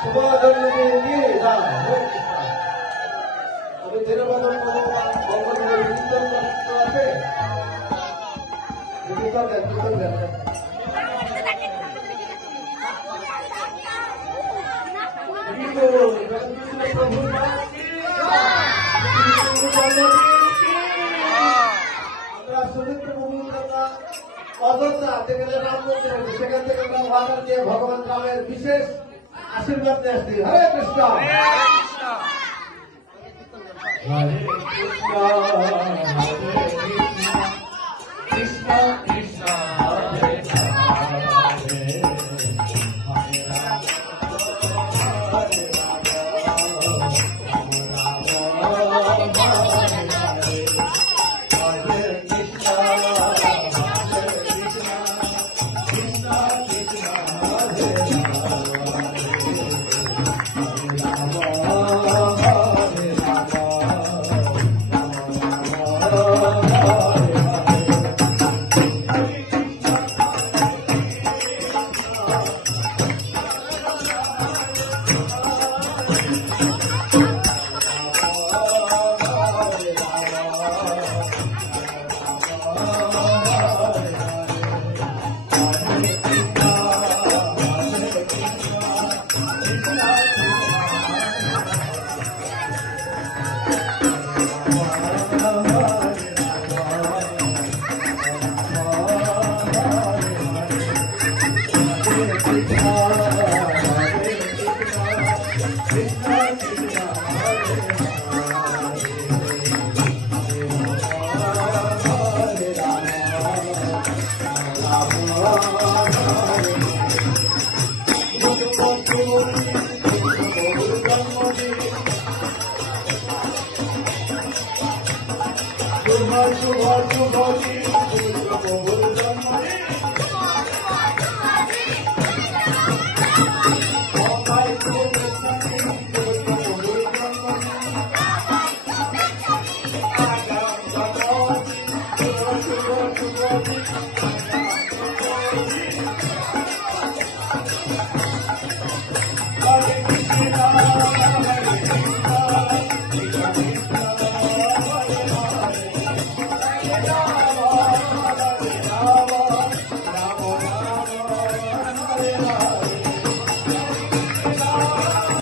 शुभधन्यदेवी हरे कृष्ण अभी तेरे बदल भगवान में कीर्तन करते कीर्तन অযোধ্যা থেকে রাম মন্দির সেখান থেকে আমরা ওয়াটার দিয়ে ভগবান রামের বিশেষ আশীর্বাদ নিয়ে আসছি হরে কৃষ্ণ হরে কৃষ্ণ কৃষ্ণ কৃষ্ণ হরে Krishna